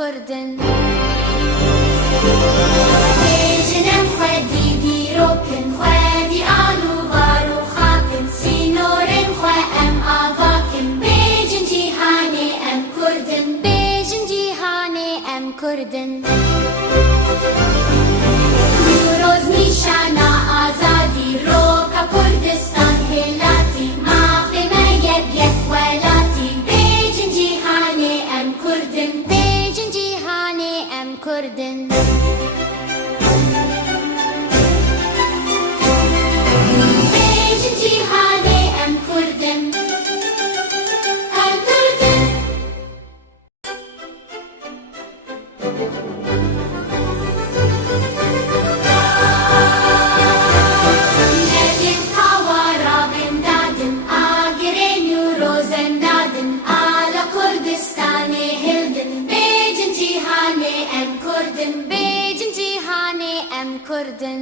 Kurdin Bejinem khwedi dirokin khwedi alu varu khakin sinorin khwa em avakin bejin cihane em Kurdin bejin cihane em Kurdin Nuroz nişana azadi roka Kurdistan hilati mafime yek welati bejin cihane em Kurdin Kurdin Bejin cihane em Kurdin Em Kurdin Nedim tawara bimdadin Agiren yurozen dadin Ala Kurdistani hildin Bejin cihane em Kurdin Bejin cihane em Kurdin